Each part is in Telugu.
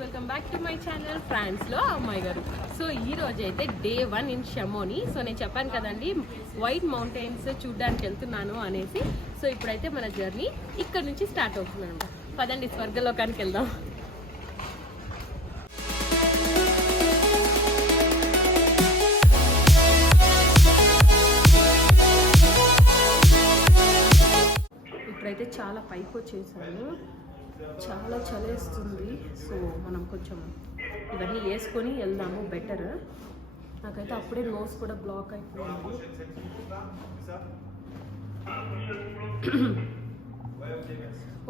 Welcome back to my channel ఫ్రాన్స్లో అమ్మాయి గారు. సో ఈ రోజు అయితే డే 1 ఇన్ షమోని. సో నేను చెప్పాను కదండి వైట్ మౌంటైన్స్ చూడడానికి వెళ్తున్నాను అనేసి. సో ఇప్పుడైతే మన జర్నీ ఇక్కడ నుంచి స్టార్ట్ అవుతుంది అనమాట. పదండి స్వర్గలోకానికి వెళ్దాం. ఇప్పుడైతే చాలా పైకి వచ్చేసాను, చాలా చలేస్తుంది. సో మనం కొంచెం ఇవన్నీ వేసుకొని వెళ్దాము బెటర్. నాకైతే అప్పుడే నోస్ కూడా బ్లాక్ అయిపోయింది.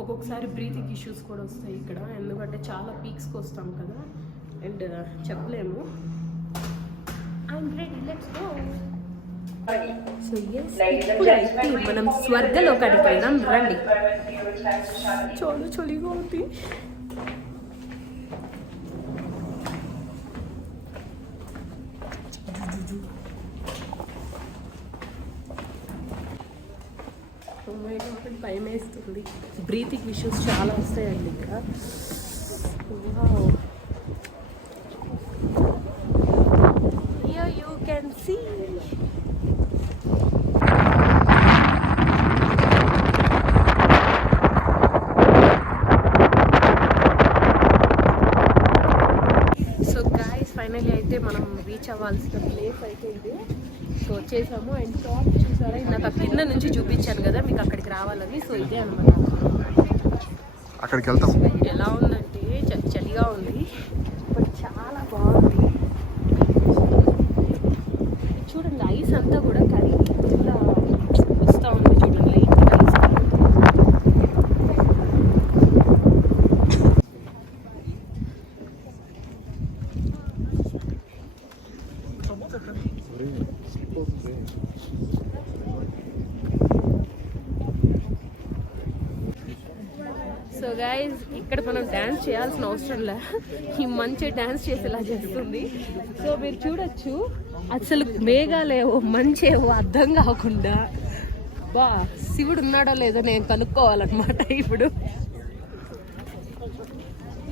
ఒక్కొక్కసారి బ్రీతింగ్ ఇష్యూస్ కూడా వస్తాయి ఇక్కడ, ఎందుకంటే చాలా పీక్స్కి వస్తాం కదా అండ్ చెప్పలేము. I'm ready, let's go. So ఇప్పుడైతే మనం స్వర్గలోకానికి వెళ్దాం, రండి. చాలా చలిగా ఉంది. భయం వేస్తుంది, బ్రీతింగ్ ఇష్యూస్ చాలా వస్తాయండి ఇక్కడ. Here you can see. Finally అయితే మనం రీచ్ అవ్వాల్సిన ప్లేస్ అయితే ఇది. సో వచ్చేసాము. అండ్ టాప్ చూసారా, నాకు కింద నుంచి చూపించాను కదా మీకు అక్కడికి రావాలని. సో ఇదే అనమాట. అక్కడికి వెళ్తాం. ఎలా ఉందంటే చలిగా ఉంది, బట్ చాలా బాగుంది. చూడండి ఐస్ అంతా కూడా కరిగి ఇలా వస్తూ ఉంది. చూడండి లైట్ ఐస్. సో గైజ్ ఇక్కడ మనం డ్యాన్స్ చేయాల్సిన అవసరం లే, ఈ మంచి డ్యాన్స్ చేసేలా చేస్తుంది. సో మీరు చూడొచ్చు, అసలు మేఘాలేవో మంచేవో అర్థం కాకుండా బా శివుడు ఉన్నాడో లేదో నేను కనుక్కోవాలన్నమాట ఇప్పుడు.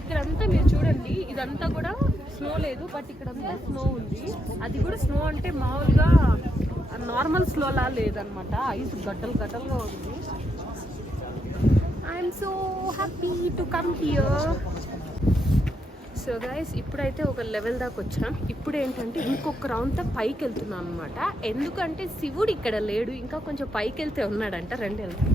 ఇక్కడంతా మీరు చూడండి, ఇదంతా కూడా స్నో లేదు, బట్ ఇక్కడంతా స్నో ఉంది. అది కూడా స్నో అంటే మామూలుగా నార్మల్ స్నోలా లేదనమాట, ఐస్ గడ్డలు గడ్డలుగా ఉంది. I'm so happy to come here. So guys ఇప్పుడైతే ఒక లెవెల్ దాకా వచ్చాం. ఇప్పుడు ఏంటంటే ఇంకొక రౌండ్ పైకి వెళ్తున్నాం అనమాట. ఎందుకంటే శివుడు ఇక్కడ లేడు, ఇంకా కొంచెం పైకి వెళ్తే ఉన్నాడంట. రండి వెళ్తాం.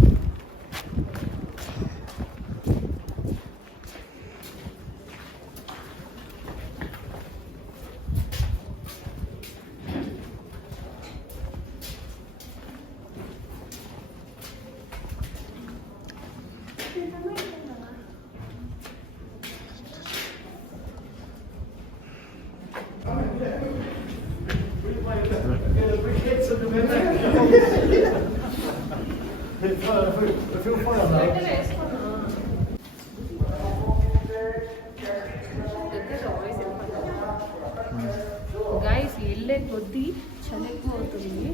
గైస్ వెళ్ళే కొద్దీ చలి ఎక్కువ అవుతుంది,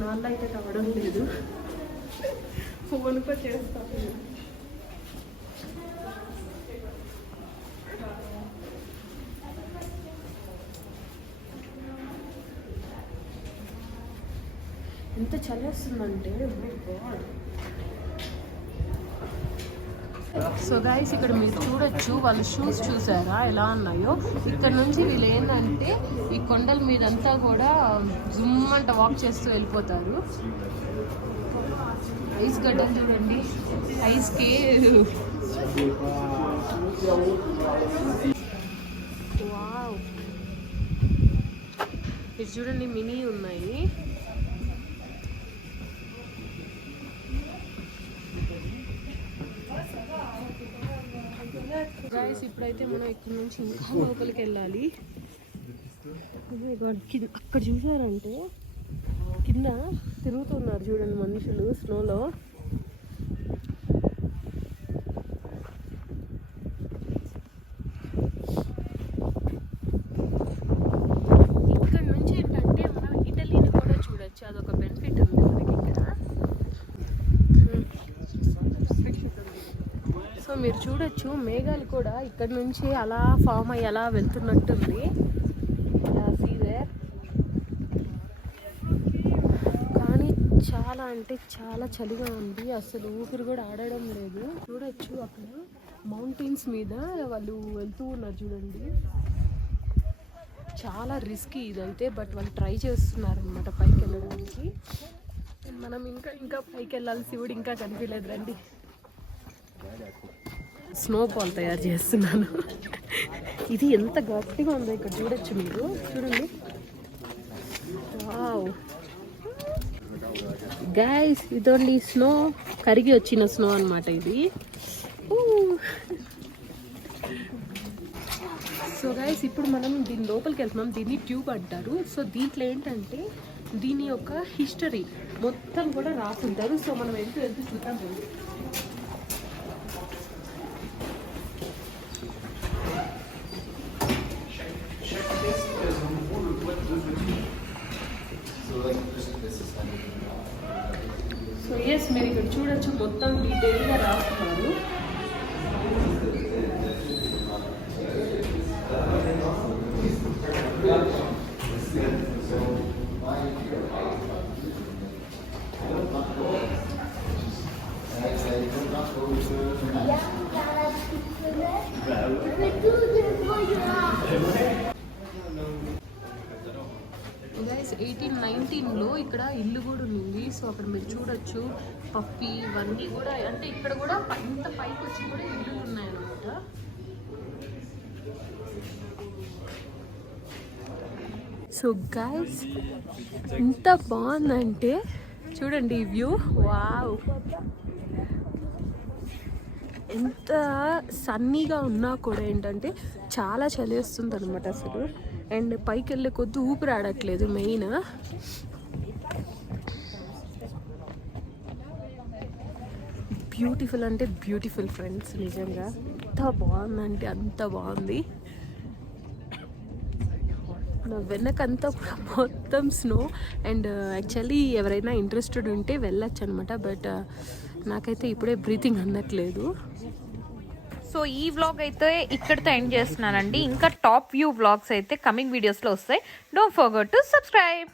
నాన్న అయితే కావడం లేదు, వణుకో చేస్తాను. ఎంత చలి వస్తుందంటే. సో గైస్ ఇక్కడ మీరు చూడొచ్చు, వాళ్ళ షూస్ చూసారా ఎలా ఉన్నాయో. ఇక్కడ నుంచి వీళ్ళు ఏంటంటే ఈ కొండల మీదంతా కూడా జుమ్మంట వాక్ చేస్తూ వెళ్ళిపోతారు. ఐస్ గడ్డలు చూడండి, ఐస్కి వావ్. ఇది చూడండి మినీ ఉన్నాయి. గైస్ ఇప్పుడైతే మనం ఇక్కడ నుంచి ఇంకా లోపలికి వెళ్ళాలి. అక్కడ చూసారంటే కింద తిరుగుతున్నారు చూడండి మనుషులు స్నోలో. ఇక్కడ నుంచి ఏంటంటే మనం ఇటలీని కూడా చూడొచ్చు, అదొక బెనిఫిట్ ఉంది మనకి ఇక్కడ. సో మీరు చూడొచ్చు మేఘాలు కూడా ఇక్కడ నుంచి అలా ఫామ్ అయ్యి అలా వెళ్తున్నట్టుంది. కానీ చాలా అంటే చాలా చలిగా ఉంది, అసలు ఊపిరి కూడా ఆడడం లేదు. చూడొచ్చు అక్కడ మౌంటైన్స్ మీద వాళ్ళు వెళ్తూ ఉన్నారు చూడండి. చాలా రిస్కీ ఇదైతే, బట్ వాళ్ళు ట్రై చేస్తున్నారు అనమాట పైకి వెళ్ళడానికి. మనం ఇంకా పైకి వెళ్ళాలి. శివుడు ఇంకా కనిపించలేదు రండి. స్నో బాల్ తయారు చేస్తున్నాను. ఇది ఎంత గట్టిగా ఉందో ఇక్కడ చూడొచ్చు మీరు, చూడండి. వావ్ గైస్, ఇదోండి స్నో, కరిగి వచ్చిన స్నో అనమాట ఇది. సో గైస్, ఇప్పుడు మనం దీని లోపలికి వెళ్తున్నాం. దీన్ని ట్యూబ్ అంటారు. సో దీంట్లో ఏంటంటే దీని యొక్క హిస్టరీ మొత్తం కూడా రాసుంటారు. సో మనం వెళ్తూ చూద్దాం. సో ఎస్, మీరు ఇక్కడ చూడొచ్చు మొత్తం డీటెయిల్గా రాస్తున్నారు. గైస్ 1819లో ఇక్కడ ఇల్లు కూడా ఉంది. సో అక్కడ మీరు చూడొచ్చు పప్పి ఇవన్నీ కూడా, అంటే ఇక్కడ కూడా ఇంత పైకి వచ్చి కూడా ఇల్లు ఉన్నాయన్నమాట. సో గైస్, ఎంత బాగుందంటే చూడండి ఈ వ్యూ. వావ్, ఎంత సన్నీగా ఉన్నా కూడా ఏంటంటే చాలా చలి వస్తుంది అనమాట అసలు. అండ్ పైకి వెళ్ళే కొద్ది ఊపిరి ఆడట్లేదు మెయిన్. బ్యూటిఫుల్ అంటే బ్యూటిఫుల్ ఫ్రెండ్స్, నిజంగా ఎంత బాగుందంటే అంత బాగుంది. నా వెనకంతా కూడా మొత్తం స్నో. అండ్ యాక్చువల్లీ ఎవరైనా ఇంట్రెస్టెడ్ ఉంటే వెళ్ళొచ్చు అనమాట. బట్ నాకైతే ఇప్పుడే బ్రీతింగ్ అందట్లేదు. సో ఈ వ్లాగ్ అయితే ఇక్కడితో ఎండ్ చేస్తున్నానండి. ఇంకా టాప్ వ్యూ వ్లాగ్స్ అయితే కమింగ్ వీడియోస్లో వస్తాయి. Don't forget to subscribe.